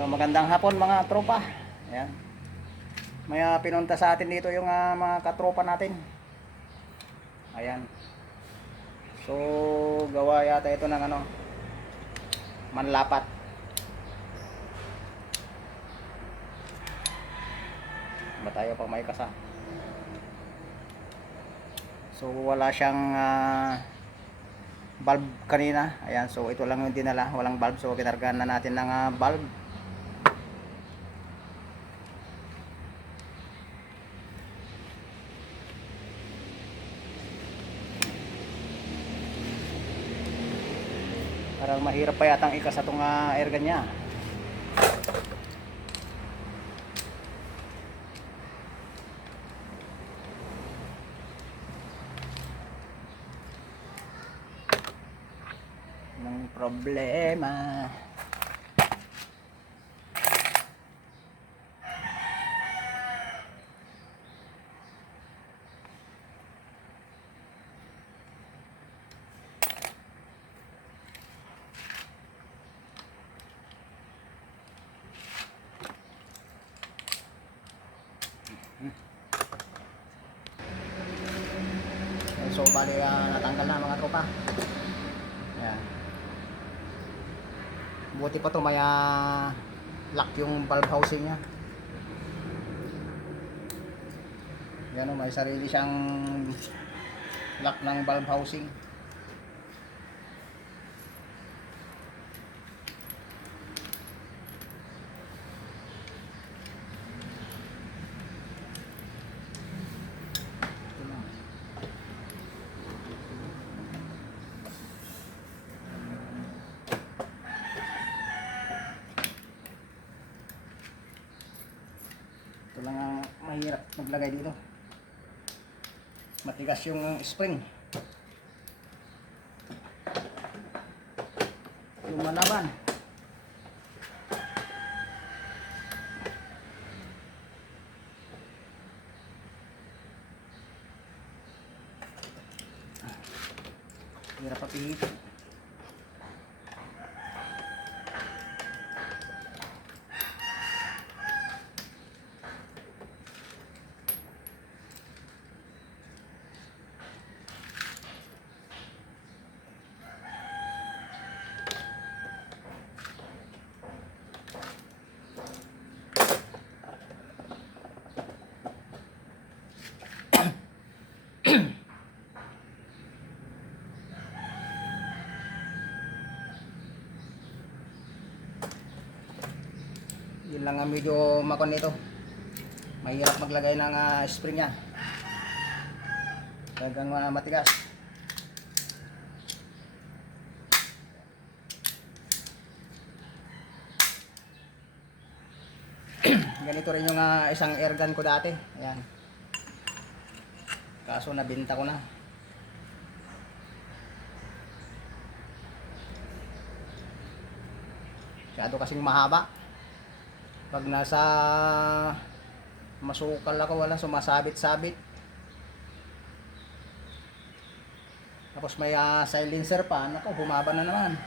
So magandang hapon mga tropa. Ayan. May pinunta sa atin dito yung mga katropa natin. Ayan. So gawa yata ito ng manlapat. Ba tayo pag may kasa. So wala siyang bulb kanina. Ayan, so ito lang yung dinala, walang bulb. So kinargahan na natin ng bulb. Parang mahirap pa yatang ikas itong airgun niya. Ng problema. So bali natanggal na mga tropa. Ayan. Buti pa to may lock yung valve housing nya. Yan, may sarili siyang lock ng valve housing. Ito lang ang mahirap maglagay dito. Matigas yung spring. Yung malaban. Hirap papihit. Yun lang ang medyo makon nito. Mahirap maglagay ng spring yan. Hanggang matigas. Ganito rin yung isang airgun ko dati. Ayan. Kaso nabenta ko na. Masyado kasing mahaba. Pag nasa masukal ako, wala sumasabit-sabit. Tapos may silencer pa, nako, bumaba na naman.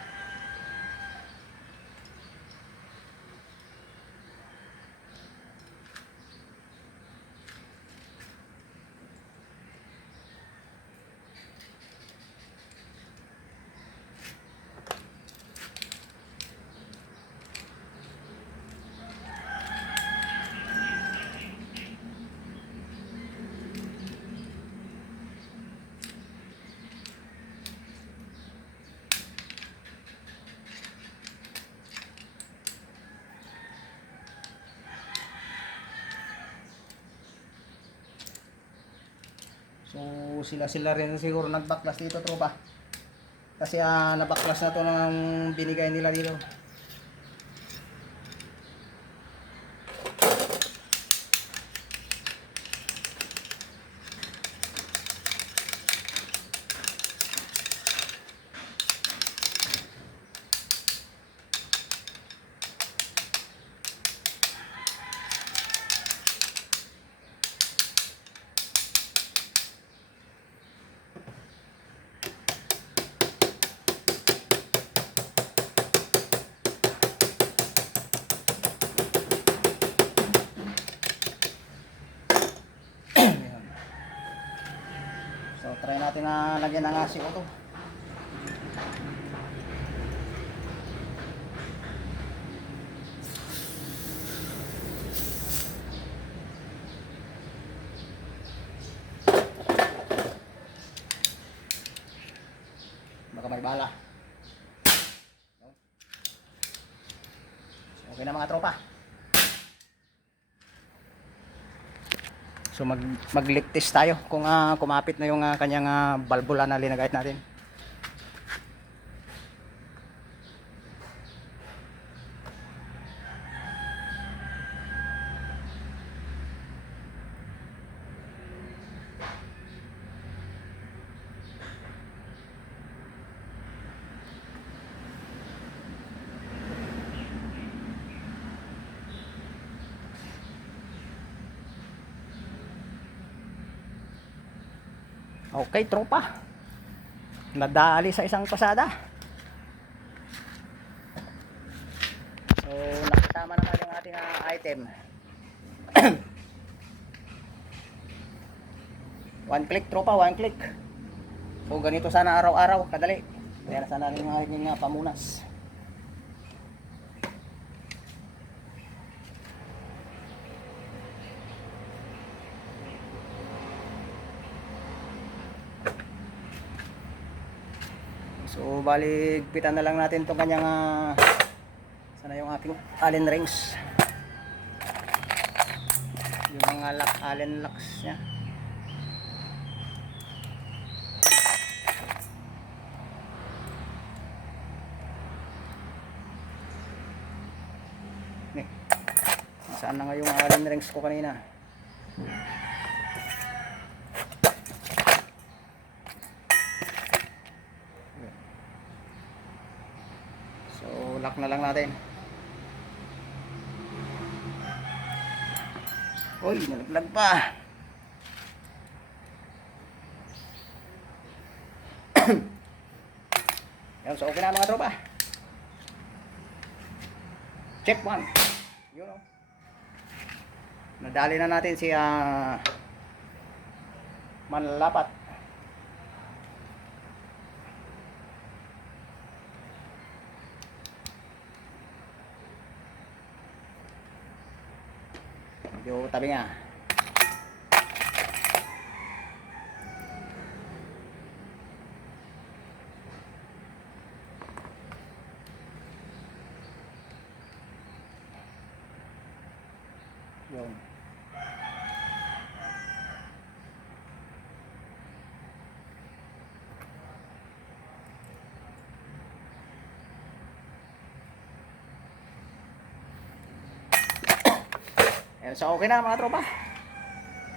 So sila rin siguro nagbaklas dito tropa. Kasi nabaklas na to ng binigay nila dito. natin na lagyan ng CO2. Baka may bala. Okay na mga tropa. So mag-leak test tayo kung kumapit na yung kanyang balbula na linagayt natin. Okay, tropa. Nadali sa isang pasada. So, nakasama naman yung ating item. One click, tropa, one click. So, ganito sana araw-araw, kadali. Kaya sana rin yung aking pamunas. So baligpitan na lang natin itong kanyang sana yung aking Allen rings, yung mga Allen locks nya. Saan na nga yung Allen rings ko kanina? Lock na lang natin. Uy, nalaglag pa. Yan, so okay na mga tropa. Check 1. Yun o. Nadali na natin si Manlapat. Medyo tabi nga. Yun. Ayan, so okay na mga tropa.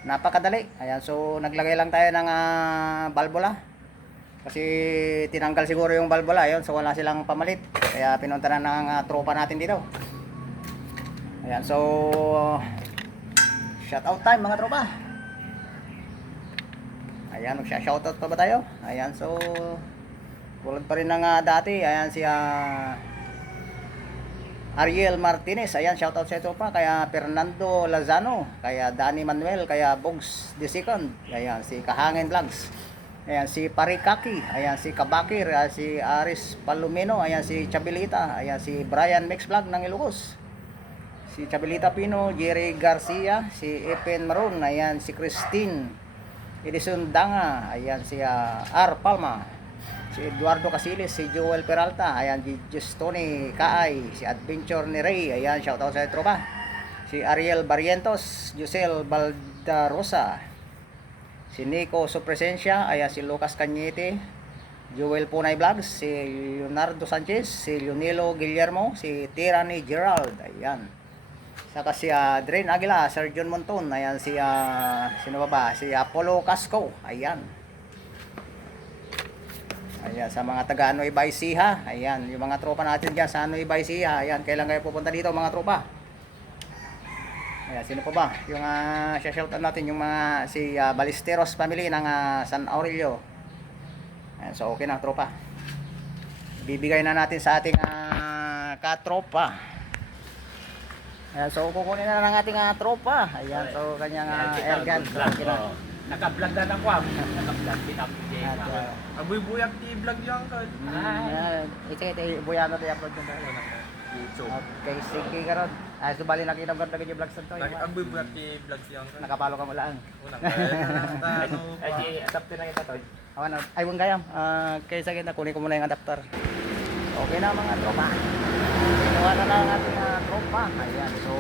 Napakadali. Ayan, so naglagay lang tayo ng balbula. Kasi tinanggal siguro yung balbula. Ayan, so wala silang pamalit. Kaya pinunta na ng tropa natin dito. Ayan, so shout out time mga tropa. Ayan, mag-shoutout pa ba tayo? Ayan, so tulad pa rin ng dati. Ayan si Ariel Martinez, ayan, shoutout sa ito pa, kaya Fernando Lazano, kaya Danny Manuel, kaya Bogs the Second, ayan, si Kahangin Vlogs, ayan, si Parikaki, ayan, si Kabakir, ayan, si Aris Palomino, ayan, si Chabilita, ayan, si Brian Mix Vlog ng Ilocos, si Chabilita Pino, Jerry Garcia, si Epen Maroon, ayan, si Christine Edison Danga, ayan, si R. Palma, si Eduardo Casiles, si Joel Peralta, ayan, si Justoni Kaay, si Adventure ni Ray, ayan, shoutout sa tropa, si Ariel Barrientos, Josel Baldarosa, si Nico Supresencia, ayan, si Lucas Cañete, Joel Punay Vlogs, si Leonardo Sanchez, si Leonelo Guillermo, si Tirani Gerald, ayan, saka si Drain Aguila, Sir John Monton, ayan, si sino ba, si Apollo Casco, ayan. Ayan, sa mga taga Nueva Ecija, ayan, yung mga tropa natin dyan sa Nueva Ecija, ayan, kailan kayo pupunta dito mga tropa? Ayan, sino pa ba? Yung shoutout natin, yung mga si Balisteros family ng San Aurelio. Ayan, so okay na tropa. Bibigay na natin sa ating katropa. Ayan, so kukunin na ng ating tropa. Ayan, so kanyang airgun. Naka-vlog na ako ah. Naka-vlog din ako. At, Aboy buyak ti vlog yung kan. ito, buya na tayo upload ko tayo. YouTube. Okay, sige ka ron. Subali nakita mo ka yung vlogs na to. Aboy buyak ti vlog yung kan. Nakapalo ka mo lang. Unang kaya Ay, di, adapter na kita to. Awan na. Ay, wang gayam. Kaysa kita, kunin ko muna yung adapter. Okay na mga tropa. Kinuha na lang ang ating tropa. Ayan, so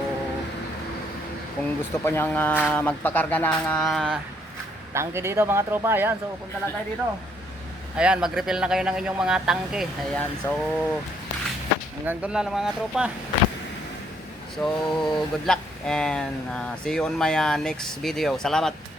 kung gusto pa niyang magpakarga ng tangke dito mga tropa, ayan, so punta lang kayo dito. Ayan, mag-refill na kayo ng inyong mga tangke. Ayan, so hanggang doon lang mga tropa. So good luck and see you on my next video. Salamat.